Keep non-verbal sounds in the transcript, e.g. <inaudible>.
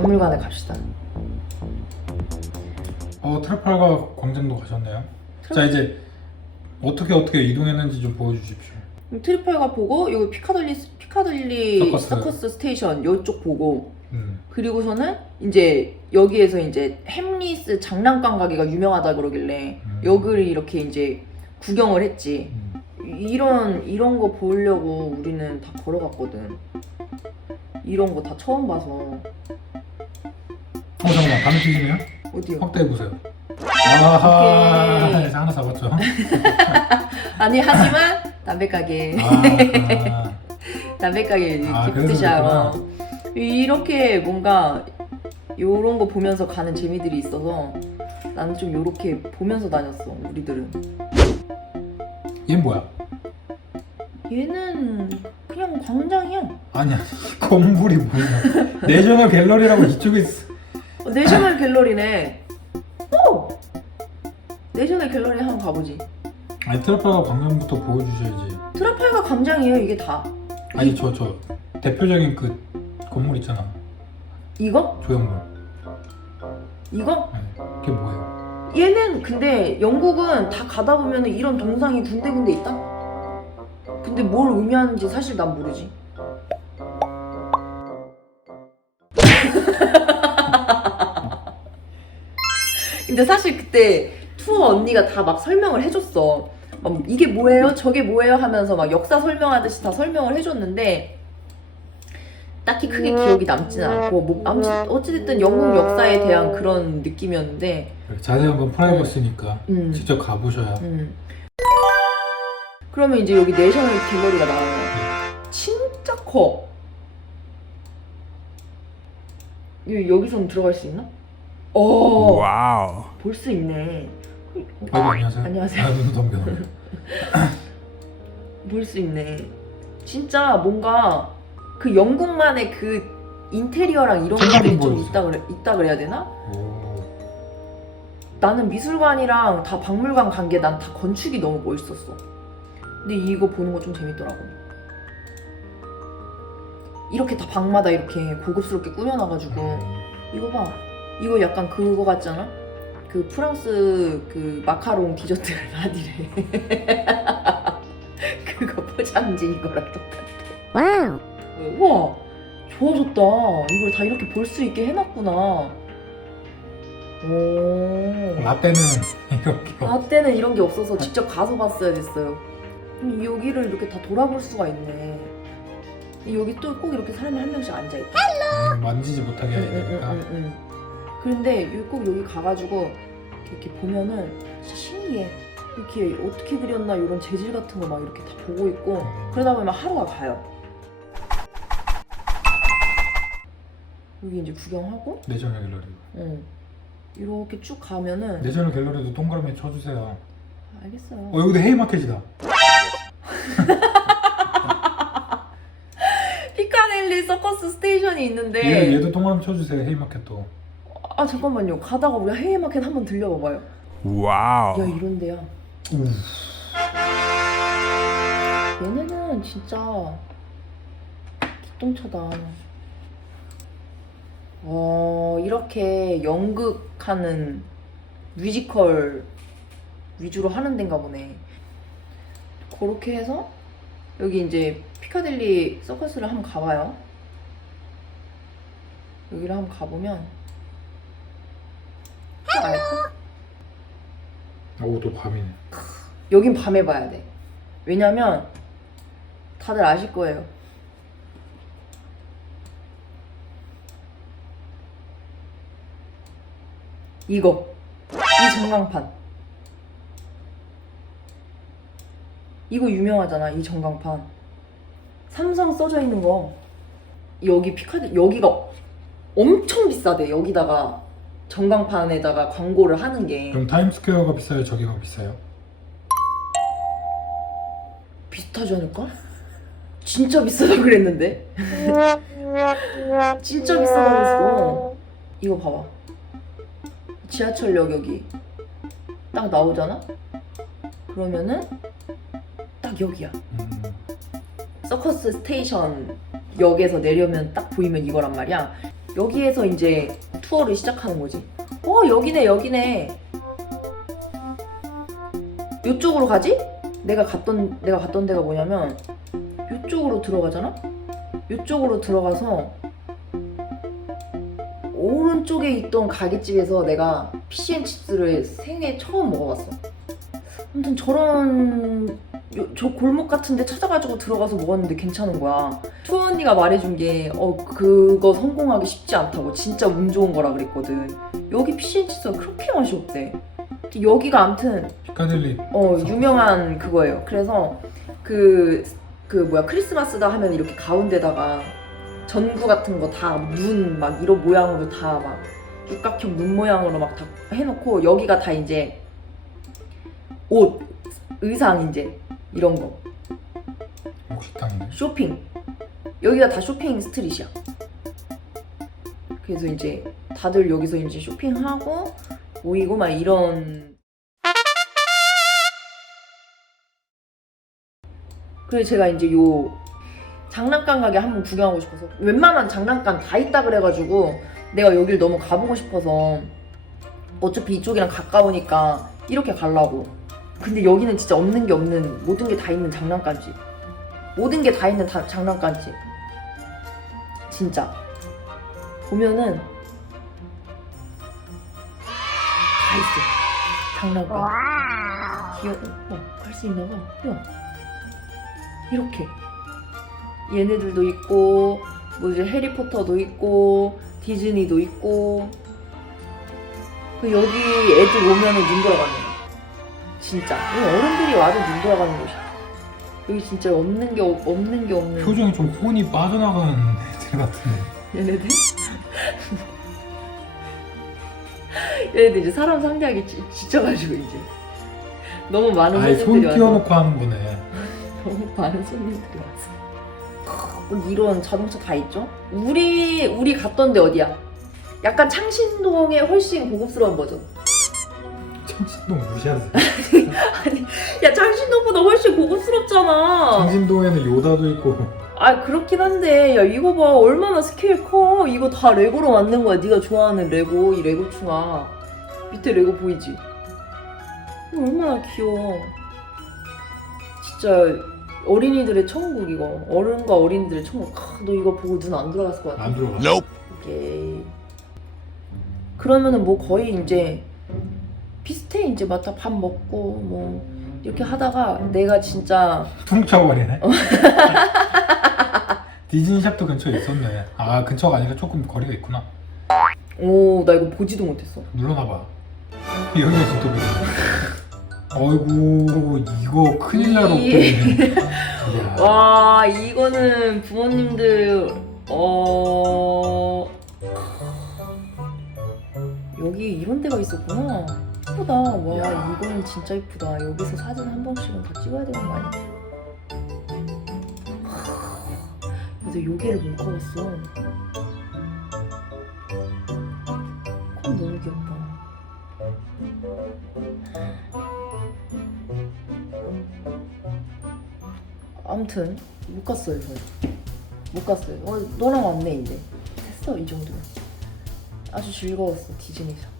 박물관에 갑시다. 어 트라팔가 광장도 가셨네요. 자 이제 어떻게 어떻게 이동했는지 좀 보여주십시오. 그럼 트리펄가 보고 여기 피카들리 피카들리 서커스. 서커스, 스테이션 이쪽 보고 음. 그리고서는 이제 여기에서 이제 햄리스 장난감 가게가 유명하다 그러길래 음. 여기를 이렇게 이제 구경을 했지. 음. 이런 이런 거 보려고 우리는 다 걸어갔거든. 이런 거 다 처음 봐서 가는 튀기네요. 어디요? 확대해 보세요. 아하 오케이. 하나 잡았죠. <laughs> 아니 하지만 담배 가게 아, <laughs> 담배 가게 아, 그래서 기프트샤워 이렇게 뭔가 요런 거 보면서 가는 재미들이 있어서 나는 좀 요렇게 보면서 다녔어 우리들은 얘는 뭐야? 얘는 그냥 광장이야 아니야 <laughs> 건물이 뭐야? 내셔널 갤러리라고 이쪽에 있어. 어, 내셔널 갤러리네 오 내셔널 갤러리 한번 가보지 아니 트라팔가 광장부터 보여주셔야지. 트라팔가 광장이에요 이게 다 아니 저 저 대표적인 그 건물 있잖아. 이거? 조형물. 이거? 네. 그게 뭐예요? 얘는 근데 영국은 다 가다 보면 이런 동상이 군데군데 있다? 근데 뭘 의미하는지 사실 난 모르지. 근데 사실 그때 투어 언니가 다 막 설명을 해줬어. 막 이게 뭐예요? 저게 뭐예요? 하면서 막 역사 설명하듯이 다 설명을 해줬는데 딱히 크게 기억이 남지는 않고 뭐 아무튼 어찌됐든 영국 역사에 대한 그런 느낌이었는데 자세한 건 프라이버시니까 음. 직접 가보셔야. 음. 그러면 이제 여기 내셔널 갤러리가 나와요. 진짜 커. 여- 여기서는 들어갈 수 있나? 어, 와우. 볼 수 있네. 아이고 안녕하세요. 안녕하세요. 아, 눈 덤벼. 볼수 있네. 진짜 뭔가 그 영국만의 그 인테리어랑 이런 것들이 좀 보여주세요. 있다 그래 있다 그래야 되나? 오. 나는 미술관이랑 다 박물관 간 게 난 다 건축이 너무 멋있었어. 근데 이거 보는 거 좀 재밌더라고. 이렇게 다 방마다 이렇게 고급스럽게 꾸며놔가지고 음. 이거 봐. 이거 약간 그거 같잖아? 그 프랑스 그 마카롱 디저트 아니래. <laughs> <laughs> 그거 포장지 이거랑 똑같아. 와우. 우와 좋아졌다. 이걸 다 이렇게 볼 수 있게 해놨구나. 오. 라떼는 이렇게. 나 때는 이런 게 없어서 직접 가서 봤어야 됐어요. 음, 여기를 이렇게 다 돌아볼 수가 있네. 여기 또 꼭 이렇게 사람이 한 명씩 앉아 있다. 음, 만지지 못하게 해야 되니까. 그런데 꼭 여기 가가지고 이렇게, 보면은 진짜 신기해. 이렇게 어떻게 그렸나 이런 재질 같은 거 막 이렇게 다 보고 있고 음. 그러다 보면 하루가 가요. 여기 이제 구경하고, 내셔널 갤러리. 응. 이렇게 쭉 가면은 내셔널 갤러리도 동그라미 쳐주세요. 알겠어요. 어 여기도 헤이마켓이다. <laughs> 피카넬리 서커스 스테이션이 있는데 얘, 얘도 동그라미 쳐주세요. 헤이마켓도. 아 잠깐만요. 가다가 우리 헤이마켓 한번 들려봐봐요. 와우. 야 이런 데야 우. 얘네는 진짜 기똥차다. 어 이렇게 연극하는 뮤지컬 위주로 하는 데인가 보네. 그렇게 해서 여기 이제 피카딜리 서커스를 한번 가봐요. 여기를 한번 가보면 딱 알까? 오또 밤이네. 여긴 밤에 봐야 돼. 왜냐면 다들 아실 거예요. 이거 이 전광판 이거 유명하잖아 이 전광판 삼성 써져 있는 거 여기 피카드 여기가 엄청 비싸대 여기다가 전광판에다가 광고를 하는 게 그럼 타임스퀘어가 비싸요? 저기가 비싸요? 비슷하지 않을까? 진짜 비싸다 그랬는데 <laughs> 진짜 비싸다고 그랬어 이거 봐봐 지하철역 여기 딱 나오잖아? 그러면은 딱 여기야 음. 서커스 스테이션 역에서 내려면 딱 보이면 이거란 말이야 여기에서 이제 투어를 시작하는 거지. 어 여기네 여기네. 이쪽으로 가지? 내가 갔던 내가 갔던 데가 뭐냐면 이쪽으로 들어가잖아. 이쪽으로 들어가서 오른쪽에 있던 가게집에서 내가 피시앤칩스를 생애 처음 먹어봤어. 아무튼 저런 요- 저 골목 같은데 찾아가지고 들어가서 먹었는데 괜찮은 거야. 투어 언니가 말해준 게 어 그거 성공하기 쉽지 않다고 진짜 운 좋은 거라 그랬거든. 여기 피시앤칩스가 그렇게 맛이 없대. 여기가 암튼 피카딜리 어 유명한 그거예요. 그래서 그 그 뭐야 크리스마스다 하면 이렇게 가운데다가 전구 같은 거 다 눈 막 이런 모양으로 다 막 육각형 눈 모양으로 막 다 해놓고 여기가 다 이제 옷 의상 이제 이런 거 목식당인데 쇼핑 여기가 다 쇼핑 스트릿이야. 그래서 이제 다들 여기서 이제 쇼핑하고 모이고 막 이런. 그래서 제가 이제 요 장난감 가게 한번 구경하고 싶어서 웬만한 장난감 다 있다 그래가지고 내가 여길 너무 가보고 싶어서 어차피 이쪽이랑 가까우니까 이렇게 가려고. 근데 여기는 진짜 없는 게 없는 모든 게 다 있는 장난감집. 모든 게 다 있는 다- 장난감집. 진짜. 보면은 다 있어. 장난감. 귀여워. 어, 갈 수 있나 봐. 우와. 이렇게. 얘네들도 있고, 뭐 이제 해리포터도 있고, 디즈니도 있고. 그 여기 애들 오면은 눈 돌아가는 거야. 진짜. 여기 어른들이 와도 눈 돌아가는 곳이야. 여기 진짜 없는 게 없- 없는 게 없는. 표정이 좀 혼이 빠져나가는 애들 같은데 얘네들? 얘네들 이제 사람 상대하기 지, 지쳐가지고 이제 너무 많은 아예 손 손님들이 와서 띄워놓고 하는 거네 <laughs> 너무 많은 손님들이 와서 뭐 이런 자동차 다 있죠? 우리 우리 갔던 데 어디야? 약간 창신동의 훨씬 고급스러운 버전. 창신동 무시하세요 <laughs> 야 창신동보다 훨씬 고급스럽잖아. 창신동에는 요다도 있고. 아 그렇긴 한데 야 이거 봐. 얼마나 스케일 커. 이거 다 레고로 만든 거야. 네가 좋아하는 레고 이 레고 충아 밑에 레고 보이지? 이거 얼마나 귀여워. 진짜 어린이들의 천국 이거. 어른과 어린이들의 천국. 아, 너 이거 보고 눈안 돌아갔을 것 같아. 안 들어가. 이게 그러면은 뭐 거의 이제 비슷해. 이제 막 다 밥 먹고 뭐 이렇게 하다가 내가 진짜 퉁쳐버리네. <laughs> 디즈니샵도 근처에 있었네. 아 근처가 아니라 조금 거리가 있구나. 오 나 이거 보지도 못했어. 눌러놔봐. 여기가 진짜 어이구 이거 큰일 날 이야. 와 이거는 부모님들 어 여기 이런 데가 있었구나 이쁘다. 와 야. 이거는 진짜 이쁘다. 여기서 사진 한 번씩은 다 찍어야 되는 거 아니야? 그래서 요게를 못 가봤어. 콘 너무 귀엽다. 아무튼 못 갔어요 저는 못 갔어요. 어, 너랑 왔네 이제. 됐어 이 정도면. 아주 즐거웠어 디즈니샵